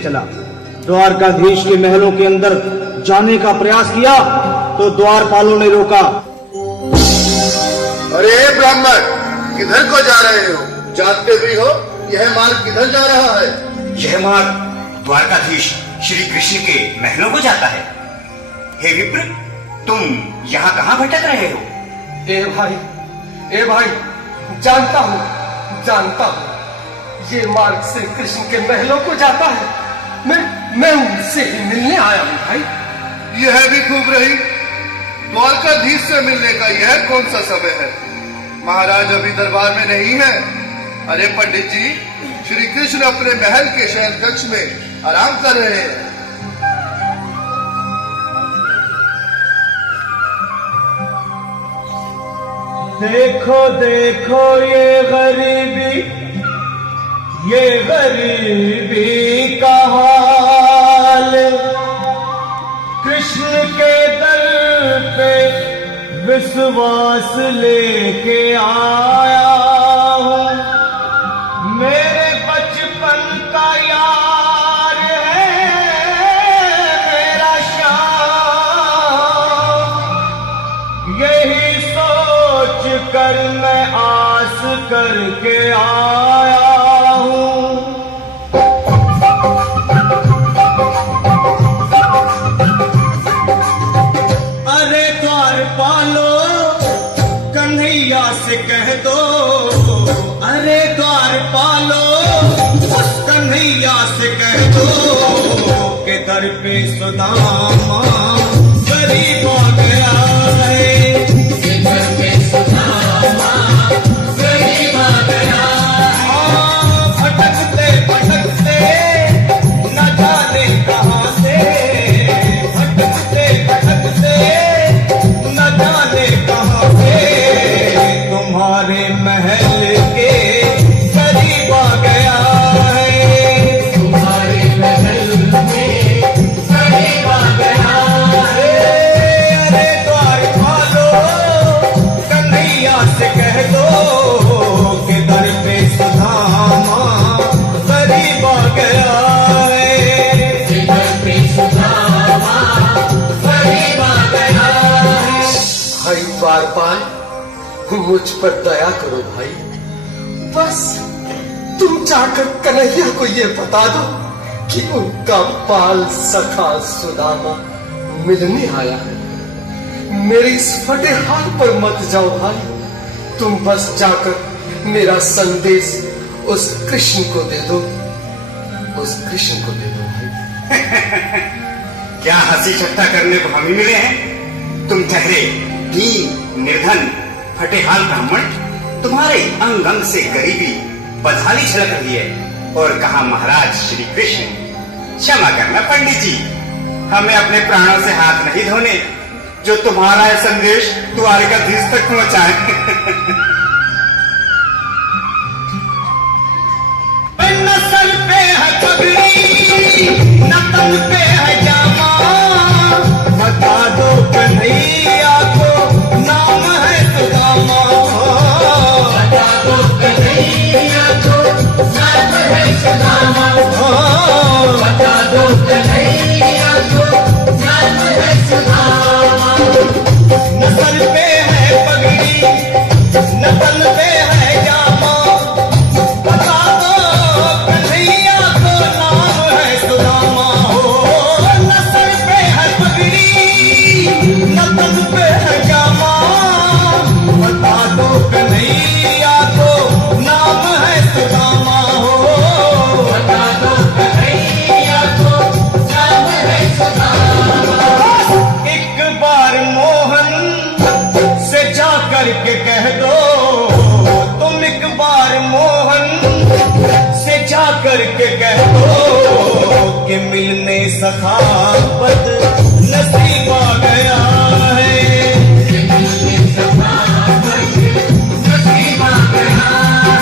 चला। द्वारकाधीश के महलों के अंदर जाने का प्रयास किया तो द्वारपालों ने रोका। अरे ब्राह्मण, किधर को जा रहे हो? जानते भी हो यह मार्ग किधर जा रहा है? यह मार्ग द्वारकाधीश श्री कृष्ण के महलों को जाता है। हे विप्र, तुम यहाँ कहाँ भटक रहे हो? ए भाई, जानता हूँ ये मार्ग श्री कृष्ण के महलों को जाता है। मैं उनसे ही मिलने आया हूँ भाई। यह भी खूब रही, द्वारकाधीश से मिलने का यह कौन सा समय है? महाराज अभी दरबार में नहीं है। अरे पंडित जी, श्री कृष्ण अपने महल के शयन कक्ष में आराम कर रहे हैं। देखो देखो ये गरीबी का हाल, कृष्ण के दर पे विश्वास लेके आया हूँ। मेरे बचपन का यार है मेरा श्याम, यही सोच कर मैं आस करके आया हूँ। अरे द्वारपालो, कन्हैया से कह दो, अरे द्वारपालो, कन्हैया से कह दो के दर पे सुदामा गरीब आ गया है। दर पे सुदामा गरीब आ गया है। भटकते भटकते न जाने कहाँ से, भटकते भटकते न जाने कहाँ से तुम्हारे महल के करीब आ गया है। तुम्हारे महल में करीब आ गया है। अरे द्वारपालो, कन्हैया से कह दो कि दर पे सुदामा करीब आ गया है। दर पे सुदामा करीब आ गया है। भाई द्वारपाल, मुझ पर दया करो भाई। बस तुम जाकर कन्हैया को ये बता दो कि उनका बाल सखा सुदामा मिलने आया है। मेरे इस फटे हाल पर मत जाओ भाई, तुम बस जाकर मेरा संदेश उस कृष्ण को दे दो, उस कृष्ण को दे दो भाई। क्या हंसी ठट्ठा करने को हम ही मिले हैं? तुम ठहरे दीन निर्धन फटेहाल ब्राह्मण, तुम्हारे अंग अंग से गरीबी बदहाली छलक रही है। और कहा महाराज श्री कृष्ण, क्षमा करना पंडित जी, हमें अपने प्राणों से हाथ नहीं धोने जो तुम्हारा यह संदेश द्वारकाधीश तक पहुंचाए। न सर पे है पगड़ी, न तन पे है जामा, बता दो कन्हैया को नाम है सुदामा। बता दो कन्हैया को नाम है सुदामा। बता दो कन्हैया को नाम है सुदामा। न सर पे है पगड़ी, न तन पे है जामा, बता दो कन्हैया को नाम है सुदामा। न सर पे है पगड़ी, न तन पे है जामा, बता दो कन्हैया को नाम है सुदामा। बता दो कन्हैया को नाम है सुदामा। एक बार मोहन से जा करके कह दो, तुम एक बार मोहन से जा करके कह दो कि मिलने सखावत नसीब आ गया है। मिलने सखावत नसीब आ गया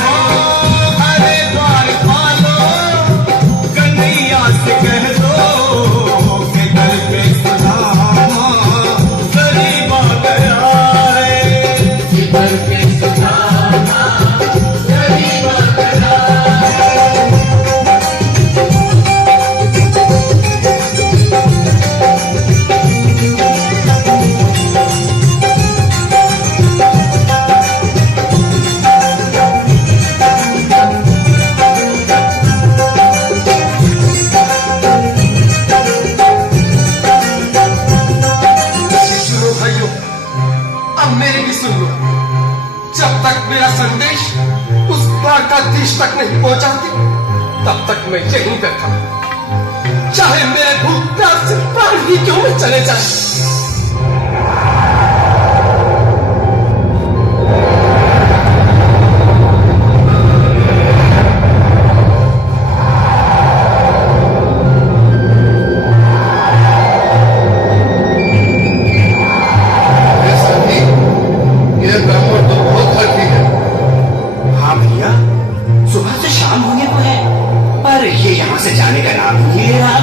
है। अरे द्वारपालो, कन्हैया से कह दो कि दर पे सुदामा गरीब आ गया है। दर पे सुदामा गरीब आ गया है। तक नहीं पहुंचाती तब तक मैं यहीं बैठा, चाहे मेरे भूख प्यास से प्राण ही क्यों न चले जाए। जाने का नाम नहीं ले रहा।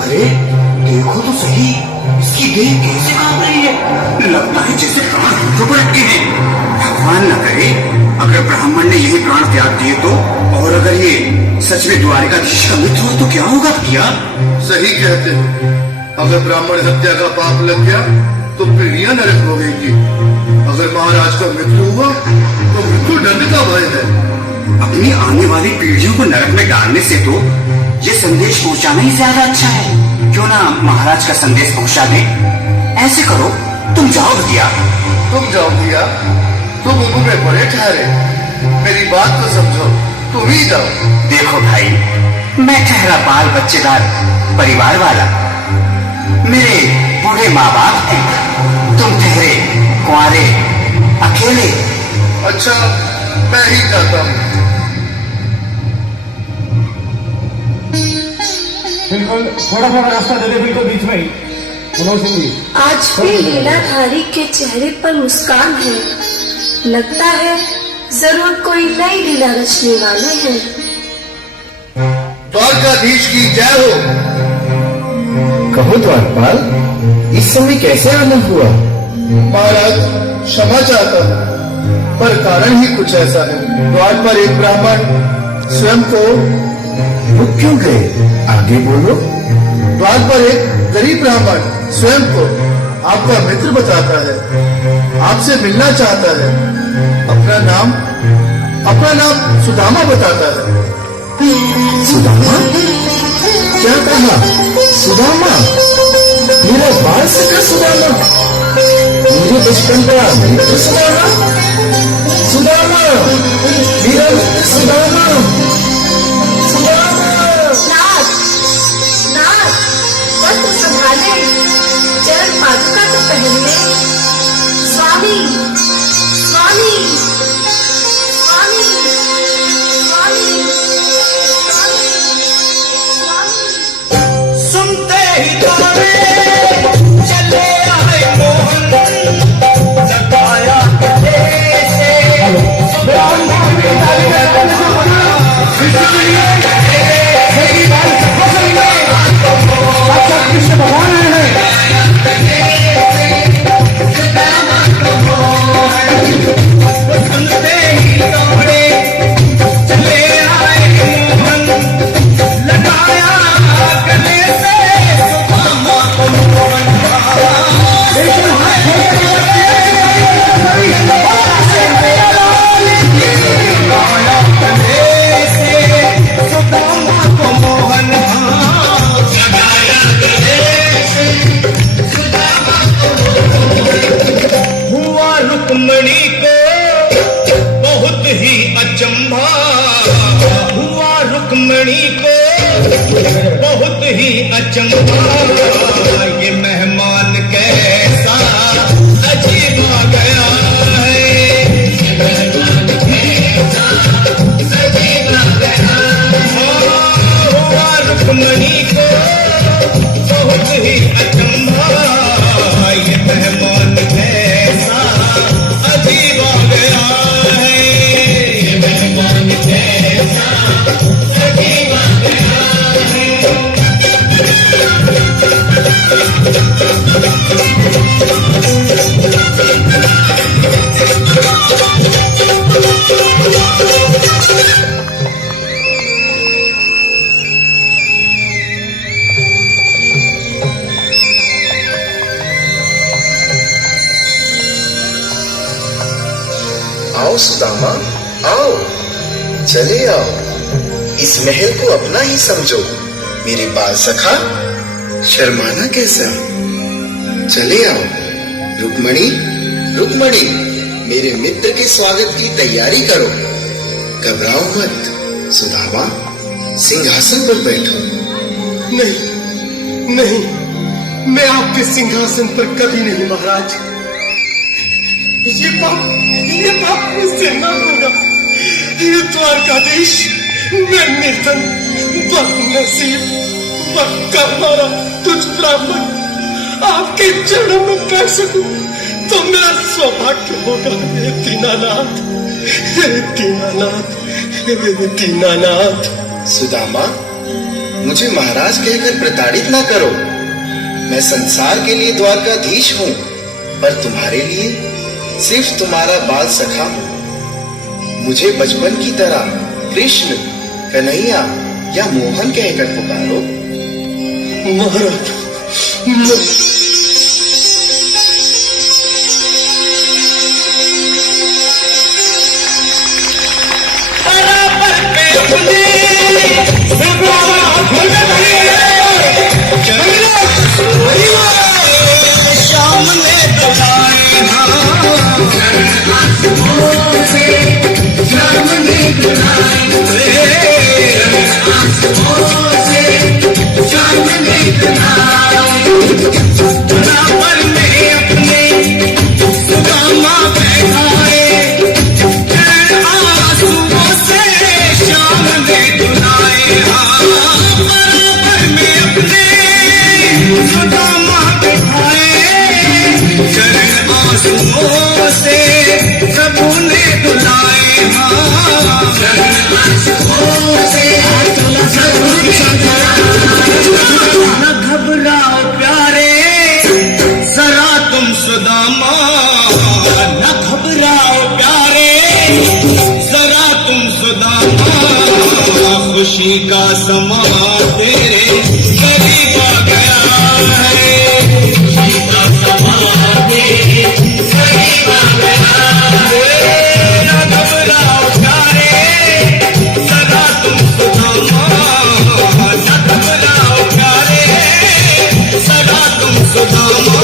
अरे देखो तो सही, इसकी देह कैसे कांप रही है, लगता है जैसे प्राण हाथों पर अटके हैं। भगवान न करे अगर ब्राह्मण ने यही प्राण त्याग दिए तो, और अगर ये सच में द्वारिकाधीश का मित्र हो तो क्या होगा भैया? सही कहते हो, अगर ब्राह्मण हत्या का पाप लग गया तो पीढ़ियां नरक हो गई। अगर महाराज का मृत्यु हुआ तो मृत्यु दंड का भय है। अपनी आने वाली पीढ़ियों को नरक में डालने से तो ये संदेश पहुंचाना ही ज्यादा अच्छा है। क्यों ना महाराज का संदेश पहुंचा दें? ऐसे करो, तुम जाओ भैया। तुम जाओ भैया, तुम उम्र में बड़े ठहरे, मेरी बात तो समझो, तुम ही जाओ। देखो भाई, मैं ठहरा बाल बच्चेदार परिवार वाला, मेरे बूढ़े माँ बाप हैं, तुम ठहरे कुंवारे अकेले। अच्छा, मैं ही जाता हूँ। बिल्कुल थोड़ा थोड़ा रास्ता दे दे, बिल्कुल बीच में ही। मनोज सिंह जी, आज भी लीलाधारी के चेहरे पर मुस्कान है, लगता है जरूर कोई नई लीला रचने वाले हैं। द्वारकाधीश की जय हो। कहो द्वारपाल, इस समय कैसे आना हुआ? महाराज क्षमा चाहता हूँ, पर कारण ही कुछ ऐसा है। द्वार पर एक ब्राह्मण स्वयं को रुक क्यों गए? आगे बोलो। द्वार पर एक गरीब ब्राह्मण स्वयं को आपका मित्र बताता है, आपसे मिलना चाहता है। अपना नाम सुदामा बताता है। सुदामा? क्या कहा? सुदामा? मेरा बाल सका सुदामा? मेरे बचपन का मित्र सुदामा? सुदामा, मेरा मित्र सुदामा, सुदामा। नाथ, पद तो संभाले, चरण पादुका तो पहनले। स्वामी, स्वामी, स्वामी, स्वामी, स्वामी। सुनते ही तारे चले आए मोहन, जगाया कृष्ण भगवान हैं। बहुत ही अचंभा, ये मेहमान कैसा अजीब आ गया है। मेहमान कैसा अजीब आ गया है। हुआ रुक्मणी को बहुत ही अचंभा, ये मेहमान कैसा अजीब आ गया है। ये मेहमान कैसा अजीब आ गया है। आओ सुदामा, आओ, चले आओ, इस महल को अपना ही समझो। मेरे बाल सखा, शर्माना कैसा? चले आओ। रुक्मणी, रुक्मणी, मेरे मित्र के स्वागत की तैयारी करो। घबराओ मत सुदामा, सिंहासन पर बैठो। नहीं नहीं, मैं आपके सिंहासन पर कभी नहीं महाराज। ये पाप मुझसे ना होगा। ये द्वारकाधीश, मैं निर्धन, बदनसीब, बदकर्मारा तुझ ब्राह्मण आपके चरणों में बैठ सकूं तो मेरा सौभाग्य होगा। हे दीनानाथ, हे दीनानाथ, हे दीनानाथ। सुदामा, मुझे महाराज कहकर प्रताड़ित ना करो। मैं संसार के लिए द्वारकाधीश हूँ, पर तुम्हारे लिए सिर्फ तुम्हारा बाल सखा हूँ। मुझे बचपन की तरह कृष्ण, कन्हैया या मोहन कहकर पुकारो। महाराज, खुशी का समा तेरे करीब आ गया है। खुशी का समा तेरे करीब आ गया है। न घबराओ प्यारे, सदा तुम सुदामा। न घबराओ प्यारे, सदा तुम सुदामा।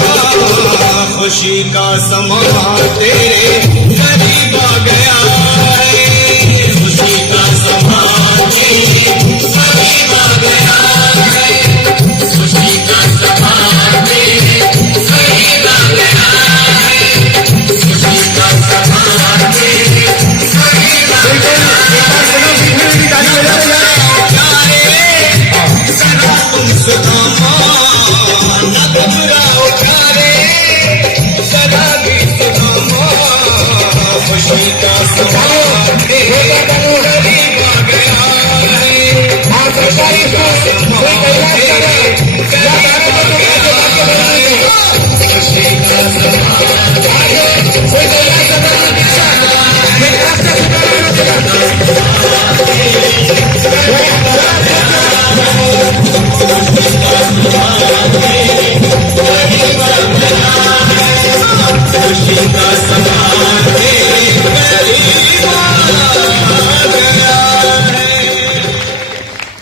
खुशी का समा तेरे करीब आ गया है। खुशी का समा खुशी का